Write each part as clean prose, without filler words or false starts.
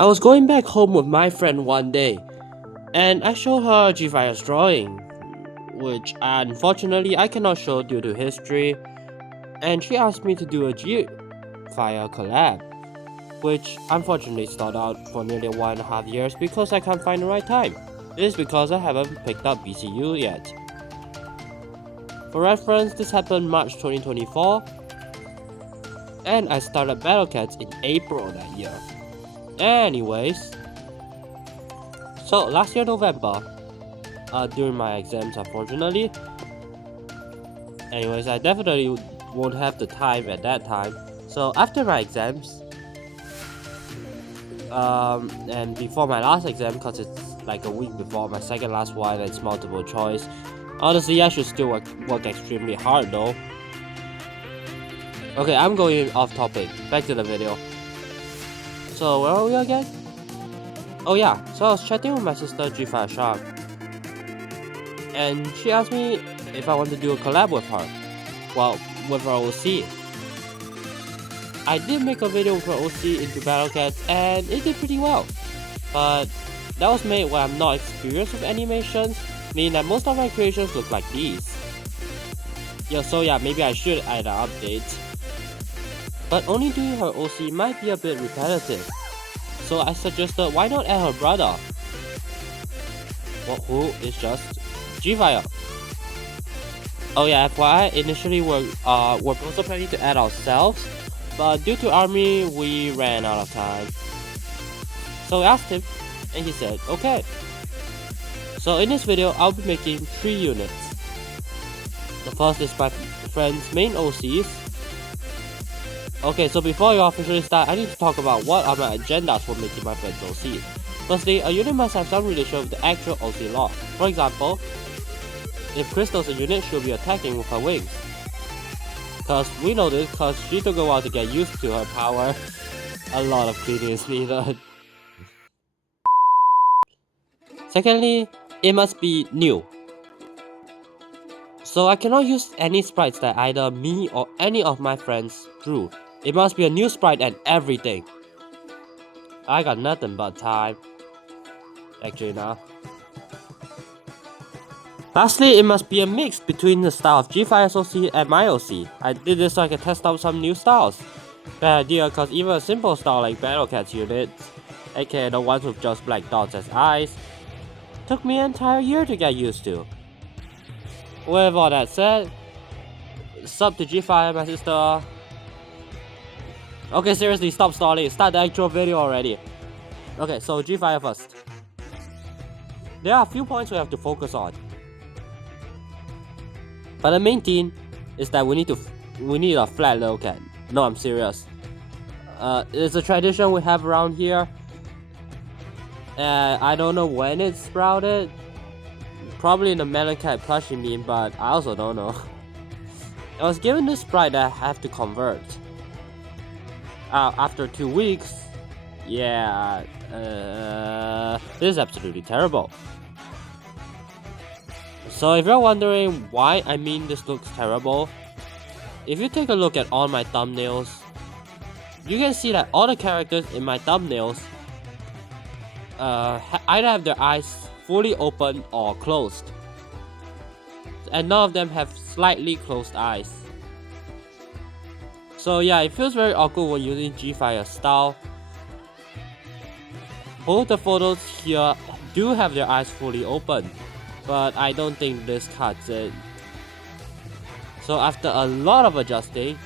I was going back home with my friend one day, and I showed her gfire's drawing, which unfortunately I cannot show due to history, and she asked me to do a gfire collab, which unfortunately stalled out for nearly 1.5 years because I can't find the right time. This is because I haven't picked up BCU yet. For reference, this happened March 2024, and I started Battle Cats in April that year. Anyways, so last year November, during my exams unfortunately. Anyways, I definitely won't have the time at that time. So after my exams, and before my last exam, cause it's like a week before my second last one and it's multiple choice. Honestly, I should still work extremely hard though. Okay, I'm going off topic. Back to the video. So where are we again? Oh yeah, so I was chatting with my sister gfire Shark, and she asked me if I want to do a collab with her. Well, with her OC. I did make a video with her OC into Battle Cats and it did pretty well. But that was made when I'm not experienced with animations, meaning that most of my creations look like these. So yeah, maybe I should add an update. But only doing her OC might be a bit repetitive, so I suggested why not add her brother, who is just gfire. Oh yeah, FYI, initially we're also planning to add ourselves, but due to army we ran out of time. So I asked him, and he said okay. So in this video I'll be making 3 units. The first is my friend's main OCs. Okay, so before you officially start, I need to talk about what are my agendas for making my friend's OC. Firstly, a unit must have some relation with the actual OC lore. For example, if Crystal's a unit, she'll be attacking with her wings. Cause we know this cause she took a while to get used to her power. A lot of cleaning is needed. Secondly, it must be new. So I cannot use any sprites that either me or any of my friends drew. It must be a new sprite and everything. I got nothing but time. Actually, nah. Lastly, it must be a mix between the style of gfire's OC and my OC. I did this so I could test out some new styles. Bad idea, cause even a simple style like Battle Cats units, aka the ones with just black dots as eyes, took me an entire year to get used to. With all that said, sub to gfire, my sister. Okay, seriously, stop stalling. Start the actual video already. Okay, so gfire first. There are a few points we have to focus on. But the main thing is that we need a flat little cat. No, I'm serious. It's a tradition we have around here. I don't know when it sprouted. Probably in the Melon Cat plushie meme, but I also don't know. I was given this sprite that I have to convert. After 2 weeks, yeah, this is absolutely terrible. So if you're wondering why I mean this looks terrible, if you take a look at all my thumbnails, you can see that all the characters in my thumbnails either have their eyes fully open or closed, and none of them have slightly closed eyes. So yeah, it feels very awkward when using gfire style. Both the photos here do have their eyes fully open, but I don't think this cuts it. So after a lot of adjusting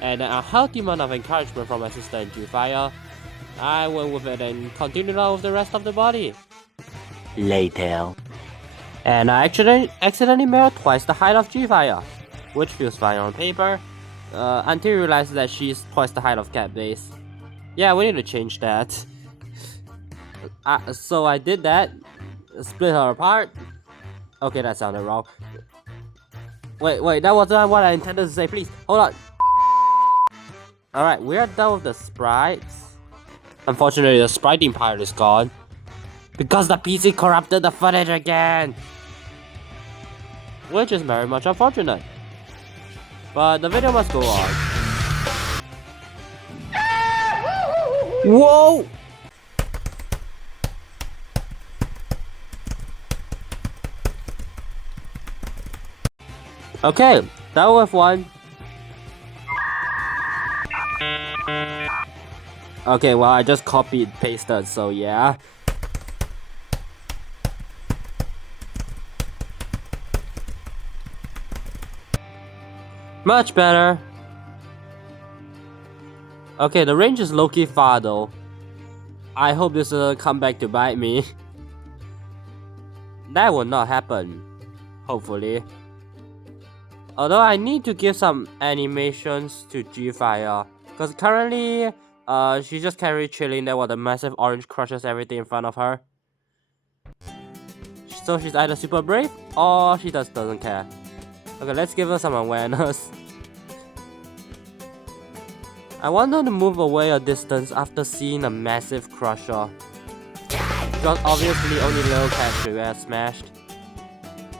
and a healthy amount of encouragement from my sister in gfire, I went with it and continued on with the rest of the body. Later. And I accidentally mirrored twice the height of gfire, which feels fine on paper, until you realize that she's twice the height of cat base. Yeah, we need to change that. So I did that, split her apart. Okay, that sounded wrong. Wait, that wasn't what I intended to say, please, hold on. Alright, we are done with the sprites. Unfortunately, the spriting part is gone, because the PC corrupted the footage again, which is very much unfortunate. But the video must go on. Whoa! Okay, done with one. Okay, well, I just copied pasted, so yeah. Much better. Okay, the range is low-key far though. I hope this will come back to bite me. That will not happen, hopefully. Although I need to give some animations to gfire, because currently she's just carry chilling there while the massive orange crushes everything in front of her. So she's either super brave or she just doesn't care. Okay, let's give her some awareness. I want her to move away a distance after seeing a massive crusher, because obviously only little cats should get smashed.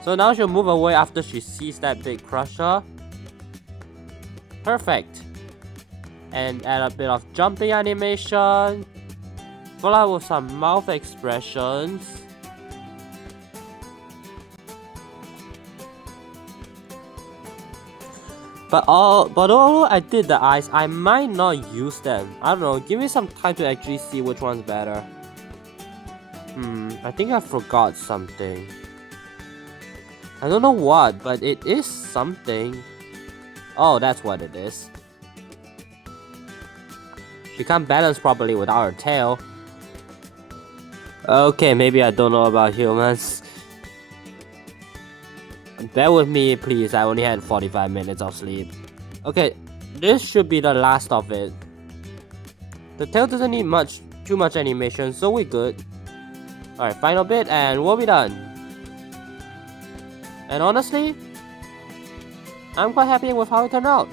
So now she'll move away after she sees that big crusher. Perfect. And add a bit of jumping animation. Follow up with some mouth expressions. But although I did the eyes, I might not use them. I don't know, give me some time to actually see which one's better. I think I forgot something. I don't know what, but it is something. Oh, that's what it is. She can't balance properly without her tail. Okay, maybe I don't know about humans. Bear with me, please. I only had 45 minutes of sleep. Okay, this should be the last of it. The tail doesn't need too much animation, so we're good. Alright, final bit and we'll be done. And honestly, I'm quite happy with how it turned out.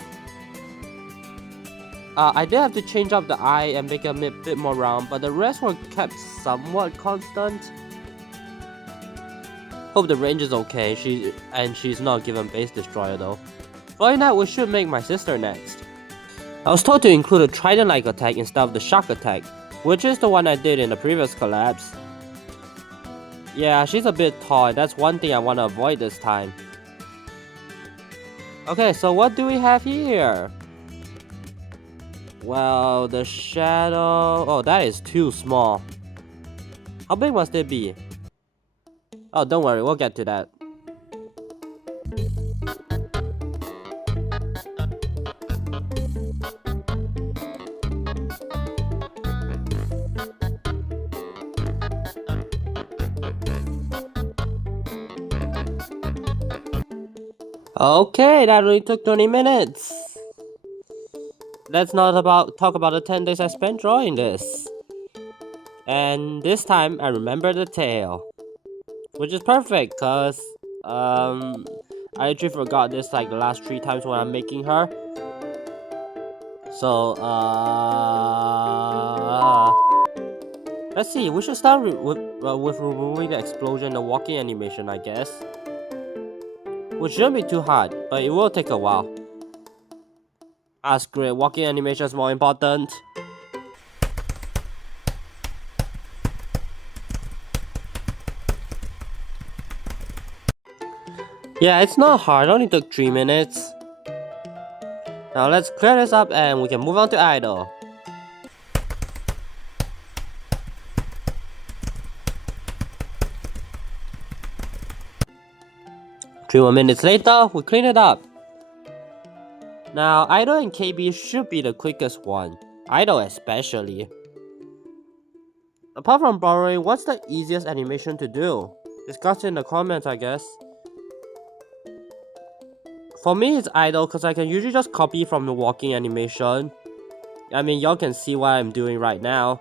I did have to change up the eye and make it a bit more round, but the rest were kept somewhat constant. Hope the range is okay, she's not given base destroyer though. Following that, we should make my sister next. I was told to include a trident-like attack instead of the shark attack, which is the one I did in the previous collabs. Yeah, she's a bit tall, and that's one thing I want to avoid this time. Okay, so what do we have here? Well, the shadow... Oh, that is too small. How big must it be? Oh, don't worry, we'll get to that. Okay, that only took 20 minutes. Let's not talk about the 10 days I spent drawing this. And this time, I remember the tail. Which is perfect, cause I actually forgot this like the last 3 times when I'm making her. So let's see. We should start with removing the explosion, the walking animation, I guess. Which shouldn't be too hard, but it will take a while. Ah, screw it. Walking animation is more important. Yeah, it's not hard, it only took 3 minutes. Now let's clear this up and we can move on to idle. Three more minutes later, we clean it up. Now, idle and KB should be the quickest one. Idle especially. Apart from borrowing, what's the easiest animation to do? Discuss it in the comments, I guess. For me, it's idle because I can usually just copy from the walking animation. I mean, y'all can see what I'm doing right now.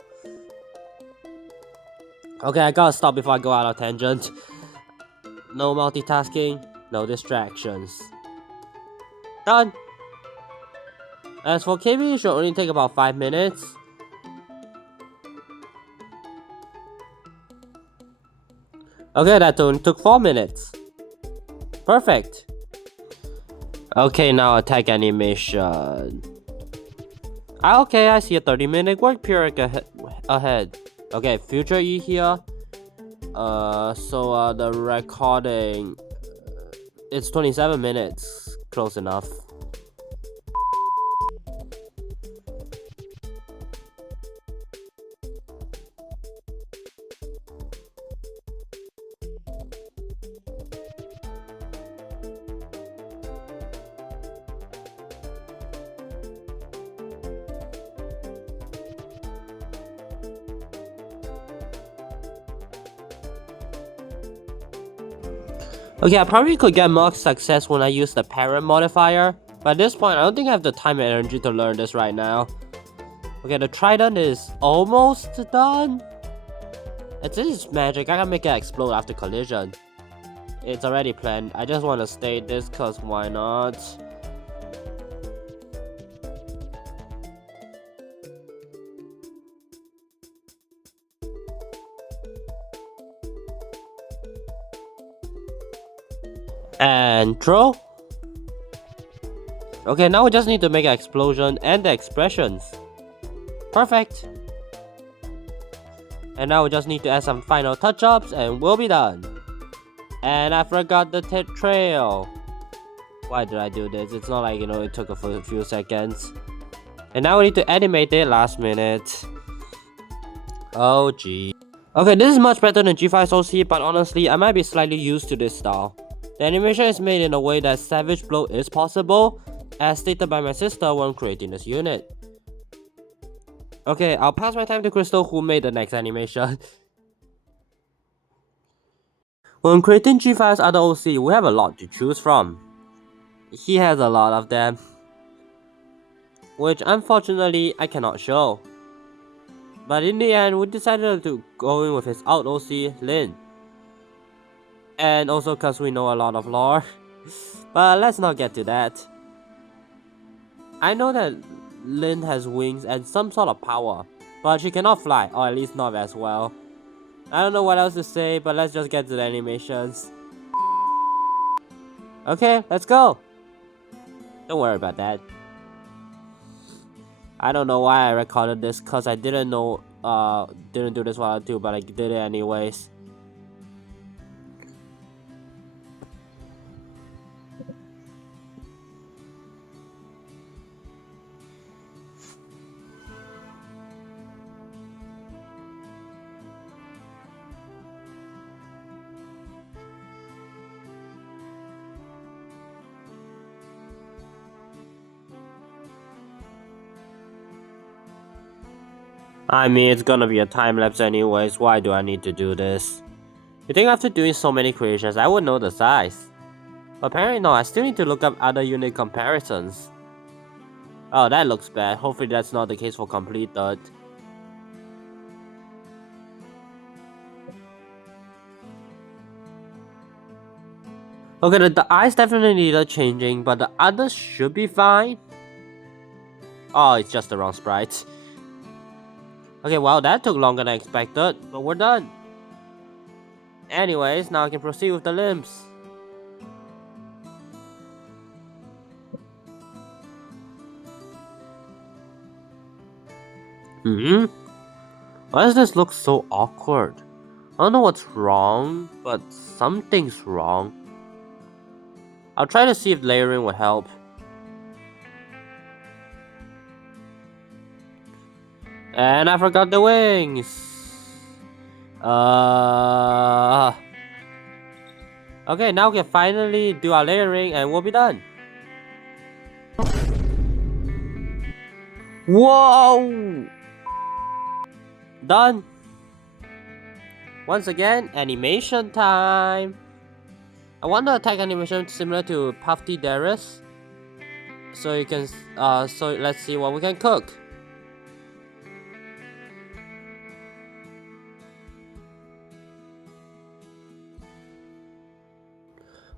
Okay, I gotta stop before I go out of tangent. No multitasking, no distractions. Done! As for KB, it should only take about 5 minutes. Okay, that only took 4 minutes. Perfect! Okay, now attack animation. Okay, I see a 30-minute work period ahead. Okay, future E here. The recording It's 27 minutes. Close enough. Okay, I probably could get more success when I use the parent modifier, but at this point I don't think I have the time and energy to learn this right now. Okay, the trident is almost done. It's just magic, I can make it explode after collision. It's already planned, I just want to state this cause why not? And throw. Okay, now we just need to make an explosion and the expressions. Perfect. And now we just need to add some final touch-ups and we'll be done. And I forgot the trail. Why did I do this? It's not like, it took a few seconds. And now we need to animate it last minute. Oh gee. Okay, this is much better than G5's OC, but honestly, I might be slightly used to this style. The animation is made in a way that savage blow is possible, as stated by my sister when creating this unit. Okay, I'll pass my time to Crystal who made the next animation. When creating G5's other OC, we have a lot to choose from. He has a lot of them, which unfortunately I cannot show. But in the end, we decided to go in with his out OC, Lin. And also cause we know a lot of lore. But let's not get to that. I know that Lin has wings and some sort of power, but she cannot fly, or at least not as well. I don't know what else to say, but let's just get to the animations. Okay, let's go! Don't worry about that. I don't know why I recorded this, cause I didn't know, didn't do this while I do, but I did it anyways. I mean, it's gonna be a time lapse anyways, why do I need to do this? You think after doing so many creations, I would know the size? But apparently no, I still need to look up other unit comparisons. Oh, that looks bad, hopefully that's not the case for completed. Okay, the eyes definitely needed changing, but the others should be fine. Oh, it's just the wrong sprite. Okay, well, that took longer than expected, but we're done. Anyways, now I can proceed with the limbs. Why does this look so awkward? I don't know what's wrong, but something's wrong. I'll try to see if layering will help. And I forgot the wings. Okay, now we can finally do our layering and we'll be done. Whoa! Done. Once again, animation time. I want the attack animation similar to Puffy Darius. So you can, so let's see what we can cook.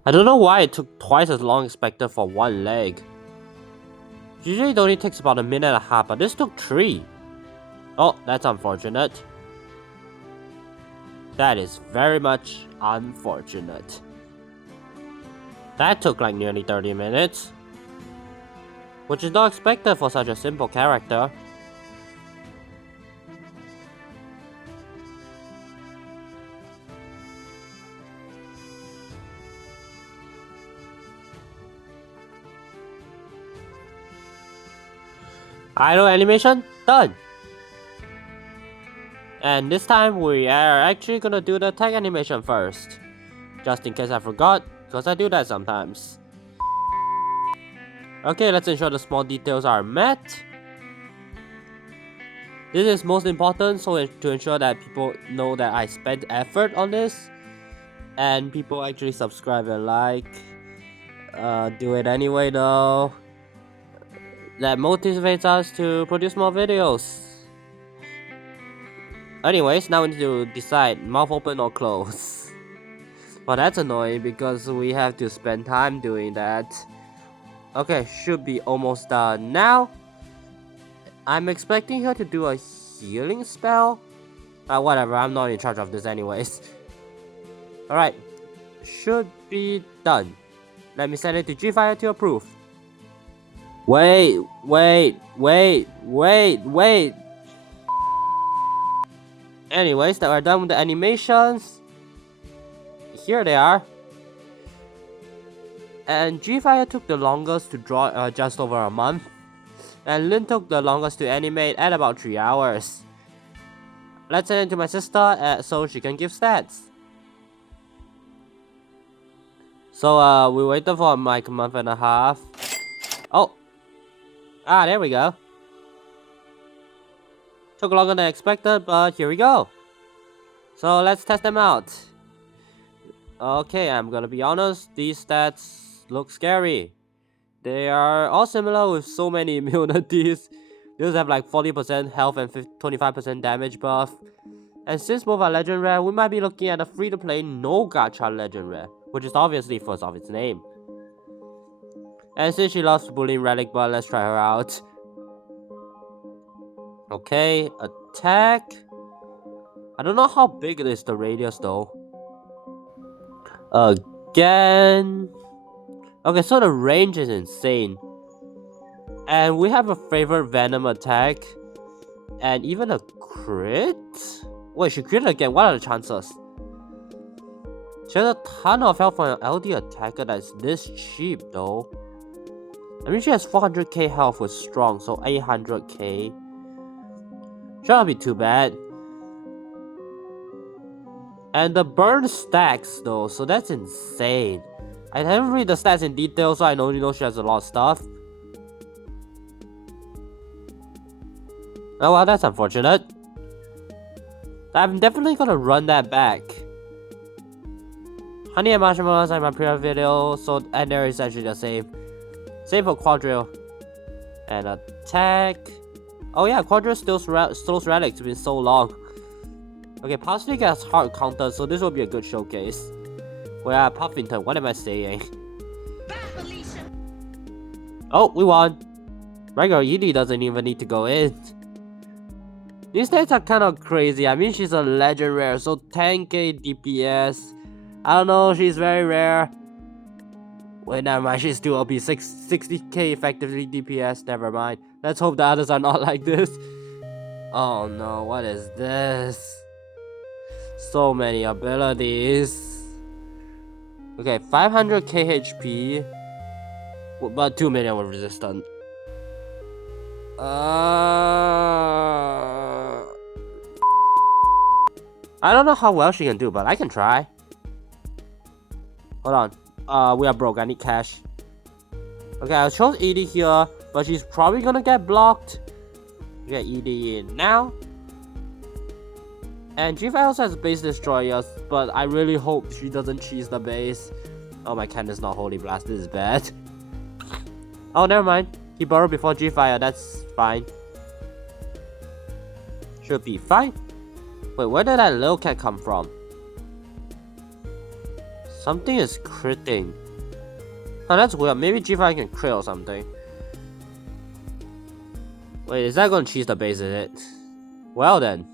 I don't know why it took twice as long as expected for one leg. Usually it only takes about a minute and a half, but this took 3. Oh, that's unfortunate. That is very much unfortunate. That took like nearly 30 minutes. Which is not expected for such a simple character. Idle animation done. And this time we are actually gonna do the tag animation first. Just in case I forgot, because I do that sometimes. Okay, let's ensure the small details are met. This is most important, so to ensure that people know that I spent effort on this. And people actually subscribe and like. Do it anyway though. That motivates us to produce more videos. Anyways, now we need to decide mouth open or close. But that's annoying because we have to spend time doing that. Okay, should be almost done now. I'm expecting her to do a healing spell. Whatever, I'm not in charge of this anyways. Alright, should be done. Let me send it to gfire to approve. Wait. Anyways, that we're done with the animations. Here they are. And gfire took the longest to draw just over a month. And Lin took the longest to animate at about 3 hours. Let's send it to my sister so she can give stats. So we waited for like a month and a half. Oh. There we go. Took longer than expected, but here we go. So let's test them out. Okay, I'm gonna be honest, these stats look scary. They are all similar with so many immunities. These have like 40% health and 25% damage buff. And since both are legend rare, we might be looking at a free-to-play no gacha legend rare, which is obviously first of its name. And since she loves bullying relic, but let's try her out. Okay, attack. I don't know how big it is, the radius though. Again. Okay, so the range is insane. And we have a favorite venom attack. And even a crit? Wait, she crit again. What are the chances? She has a ton of health for an LD attacker that's this cheap though. I mean, she has 400k health with strong, so 800k. Should not be too bad. And the burn stacks though, so that's insane. I haven't read the stats in detail, so I only know she has a lot of stuff. Oh well, that's unfortunate. I'm definitely gonna run that back. Honey and marshmallows are my previous video, so and there is actually the same. Same for Quadrille. And attack. Oh yeah, Quadrille steals relics. It's been so long. Okay, Parsley gets hard counter, so this will be a good showcase. Well, yeah, Puffington, what am I saying? Oh, we won. Regular Edie doesn't even need to go in. These stats are kind of crazy. I mean, she's a legend rare, so 10k DPS. I don't know, she's very rare. Wait, never mind, she's still OP 60k effectively DPS. Never mind. Let's hope the others are not like this. Oh no, what is this? So many abilities. Okay, 500k HP, but 2 million with resistance. I don't know how well she can do, but I can try. Hold on. We are broke. I need cash. Okay, I chose Edie here, but she's probably gonna get blocked. Get Edie in now. And gfire also has base destroyers, but I really hope she doesn't cheese the base. Oh, my cannon's not holy blast. This is bad. Oh, never mind. He burrowed before gfire. That's fine. Should be fine. Wait, where did that little cat come from? Something is critting. Oh, that's weird. Maybe gfire can crit or something. Wait, is that gonna cheese the base, is it? Well then.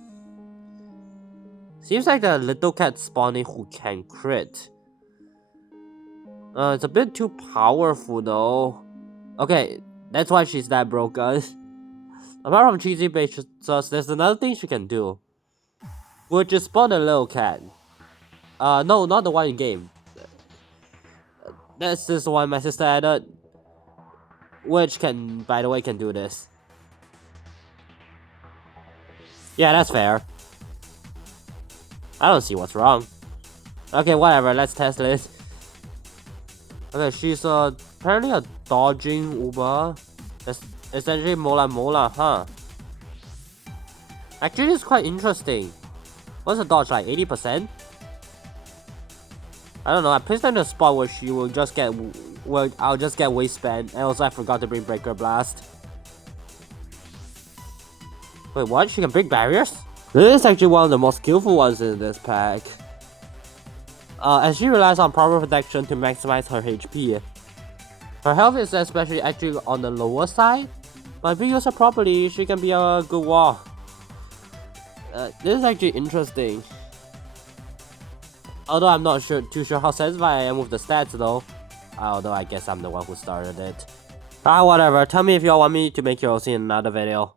Seems like the little cat spawning who can crit. It's a bit too powerful though. Okay, that's why she's that broken. Apart from cheesy bases, there's another thing she can do. Which is spawn a little cat. No, not the one in game. That's this one my sister added. Which can, by the way, can do this. Yeah, that's fair. I don't see what's wrong. Okay, whatever, let's test it. Okay, she's apparently a dodging Uber. That's essentially Mola, huh? Actually, it's quite interesting. What's the dodge like? 80%? I don't know. I placed her in a spot where she will just get, where I'll just get waistband, and also I forgot to bring Breaker Blast. Wait, what? She can break barriers? This is actually one of the most skillful ones in this pack. As she relies on proper protection to maximize her HP. Her health is especially actually on the lower side, but if you use her properly, she can be a good wall. This is actually interesting. Although I'm not too sure how satisfied I am with the stats though. Although I guess I'm the one who started it. Whatever, tell me if y'all want me to make yours in another video.